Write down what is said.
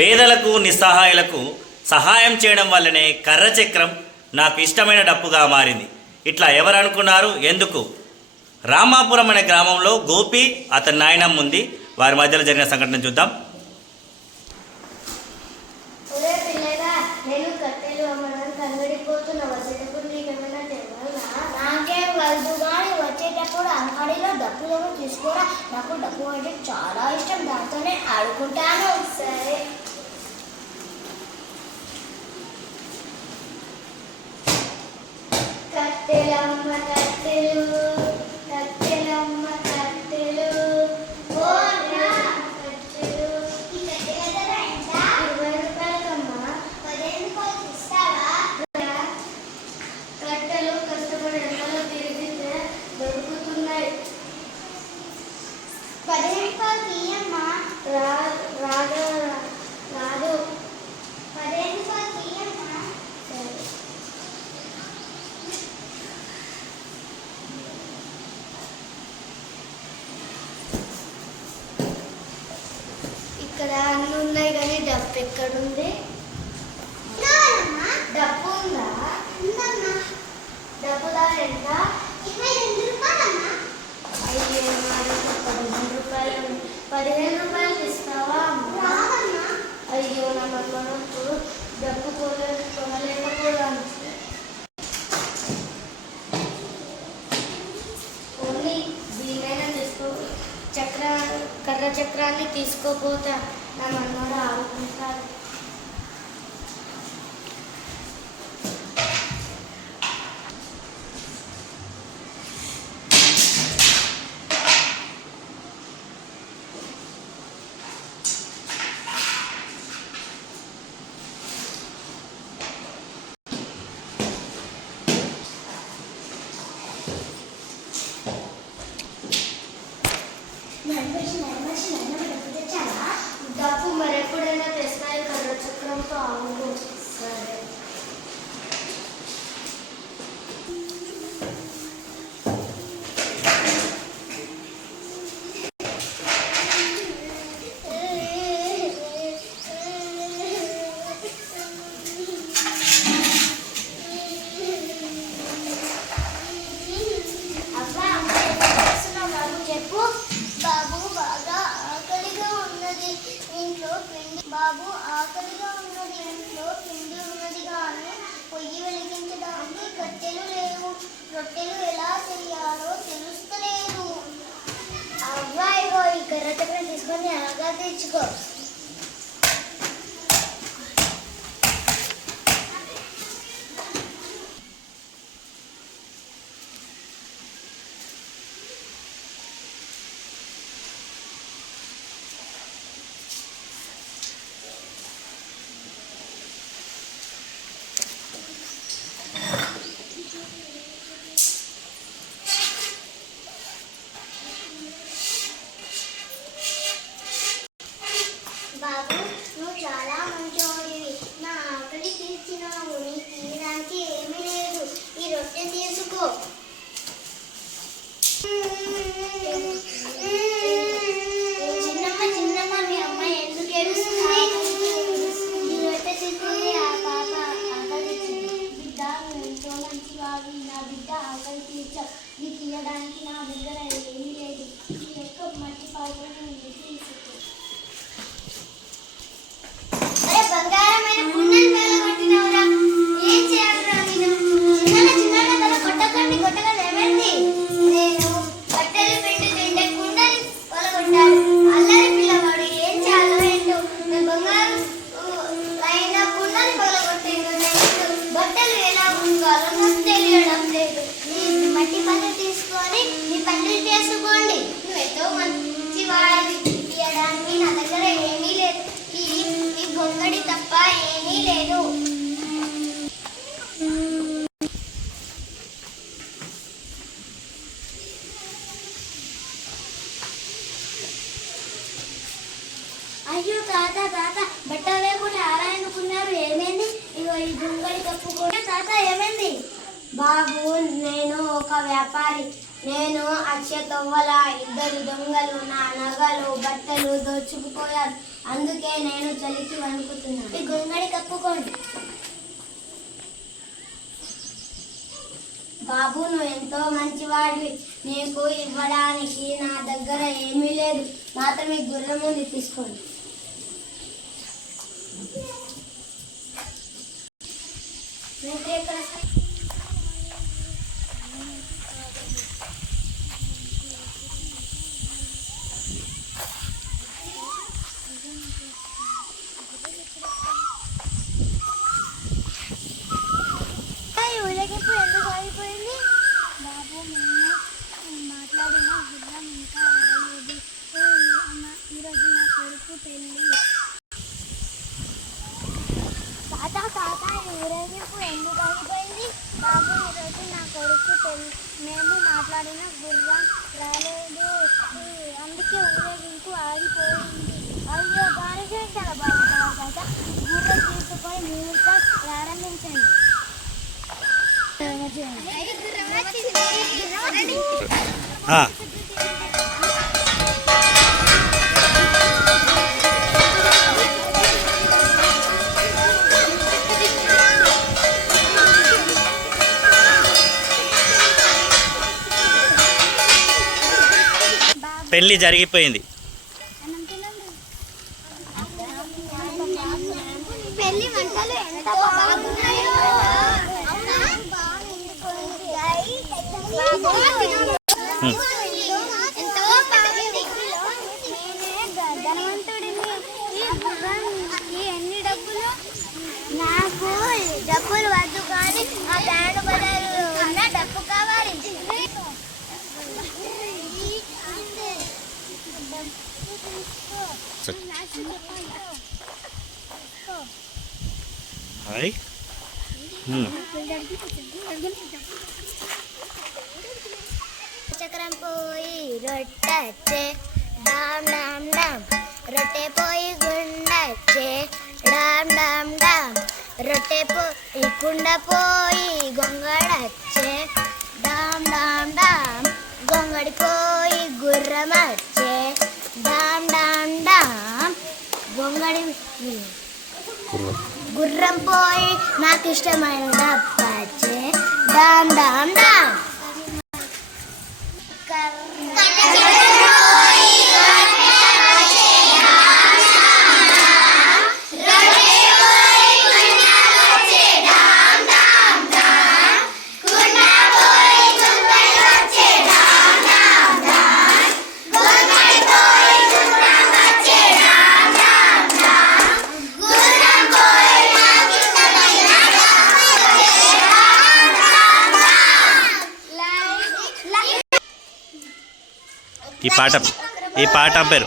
పేదలకు నిస్సహాయులకు సహాయం చేయడం వల్లనే కర్ర చక్రం నాకు ఇష్టమైన డప్పుగా మారింది. ఇట్లా ఎవరు అనుకున్నారు? ఎందుకు? రామాపురం అనే గ్రామంలో గోపి అతని నాయనమ్మ ఉంది. వారి మధ్యలో జరిగిన సంఘటన చూద్దాం. అంగడిలో డప్పులను తీసుకోరా, నాకు డప్పు అంటే చాలా ఇష్టం, దాంతోనే ఆడుకుంటాను. సరే. కట్టెలమ్మ కట్టెలు, కట్టెలమ్మ కట్టెలు, కట్టెలు. ఈ కట్టెల ధర ఎంత? 20 రూపాయలకమ్మా. 15 రూపాయలు ఇస్తావా? కట్టెలు కష్టపడి ఎండలో తిరిగితే దొరుకుతున్నాయి. 15 రూపాయలకి ఇయ్యమ్మా. రాదు. 15 రూపాయలకి ఇయ్యమ్మా. సరే. ఇక్కడ అన్నీ ఉన్నాయి కానీ డబ్బు ఎక్కడుంది? డబ్బు ఉందా? డబ్బు ధర ఎంత? 22 రూపాయలమ్మా. అయ్యో, 15 రూపాయలు. 15 రూపాయలకి ఇస్తావా? అయ్యో, నా మనకు డబ్బు కొనలేకపోయాను. ఓన్లీ దీనైనా తీసుకో. కర్ర చక్రాన్ని తీసుకోపోతా నా మనోడు ఆడుకుంటారు. డబ్బు మరెప్పుడైనా తెస్తాయి కర్ర చక్రంతో ఆగు. సరే. బాబు ఆకలిగా ఉన్నది, ఇంట్లో పిండి ఉన్నది కానీ పొయ్యి వెలిగించడానికి కట్టెలు లేవు, రొట్టెలు ఎలా చేయాలో తెలుస్తలేదు. అబ్బాయిగో ఈ కర్ర చక్రం తీసుకొని అలాగా తెచ్చుకో. బాబు, నువ్వు చాలా మంచోడివి. నా ఆకలి తీర్చినావు. నీ తీయడానికి ఏమీ లేదు. ఈ రొట్టె తీసుకో. చిన్నమ్మ మీ అమ్మ ఎందుకు ఏడుస్తుంది? ఈ రొట్టె తీసుకుని ఆ పాప ఆకలి బిడ్డ, నువ్వు ఎంతో మంచివాడి. నా బిడ్డ ఆకలి తీర్చావు. నీ తీయడానికి నా దగ్గర ఏమీ లేదు. ఈ యొక్క మట్టి పాత్రను తీసుకో. బంగారమైన కుండని పగలగొట్టినవరా? ఏం చేయాలరా నేను? చిన్న కొట్టకండి ఏమైంది? నేను బట్టలు పెట్టి తింటే కుండని పగలగొట్టారు. అల్లరి పిల్లవాడు, ఏం చేయాలో ఏంటో. నేను బంగారం అయిన కుండని పగలగొట్టిండు. నేను బట్టలు ఎలా ఉండాలో నాకు తెలియడం లేదు. నీ మట్టి పనులు తీసుకొని నీ పనులు చేసుకోండి. నువ్వు ఎంతో మంచివాడివి. తీయడానికి నా దగ్గర ఏమీ లేదు. ఈ గొంగడి తప్ప ఏమీ లేదు. అయ్యో తాత, బట్టలు లేకుండా అలా అనుకున్నారు. ఏమైంది? ఇగో ఈ గొంగడి కప్పుకొని. తాత ఏమైంది? బాబు, నేను ఒక వ్యాపారి. నేను అచ్చ తవ్వల 2 దొంగలు నా నగలు బట్టలు దోచుకుపోయారు. అందుకే నేను చలికి వణుకుతున్నాను. ఈ గొంగడి కప్పుకోండి. బాబు, నువ్వు ఎంతో మంచివాడివి. నీకు ఇవ్వడానికి నా దగ్గర ఏమీ లేదు. మాత్రం ఈ గుర్రం ఉంది, తీసుకోండి. ఊరేగింపు ఎందుకు ఆగిపోయింది? బాబు, మేము మాట్లాడిన గుర్రం ఇంకా రాలేదు. ఈరోజు నా కొడుకు పెళ్ళి. తాత, ఈ ఊరేగింపు ఎందుకు ఆగిపోయింది? బాబు, ఈరోజు నా కొడుకు పెళ్ళి. మేము మాట్లాడిన గుర్రం రాలేదు, అందుకే ఊరేగింపు ఆగిపోయింది. అయ్యో, దాని చేయించాలి బాబు. తాత, గుర్రం తీసుకొని మీరు ప్రారంభించండి. ఆ, పెళ్ళి జరిగిపోయింది. పెళ్లి వంటలు ఎంత బాగున్నాయో. ఎంతో బాగుంది. ధనవంతుడిని. ఈ గుర్రానికి ఎన్ని డబ్బులు? నాకు డబ్బులు వద్దు, కానీ ఆ బ్యాండ్ బజారు ఉన్న డబ్బు కావాలి. హాయ్. చక్రం పోయి రొట్టె డామ్ డామ్ డామ్, రొట్టె పోయి గుండె డామ్ డామ్ డామ్, రొట్టె పోయి కుండ పోయి గొంగడచ్చే డామ్ డామ్ డామ్, గొంగడి పోయి గుర్రం వచ్చే డామ్ డామ్ డామ్, గొంగడి గుర్రం పోయి నాకు ఇష్టమైన డప్పచ్చే డామ్ డామ్ డామ్. ఈ పాట పేరు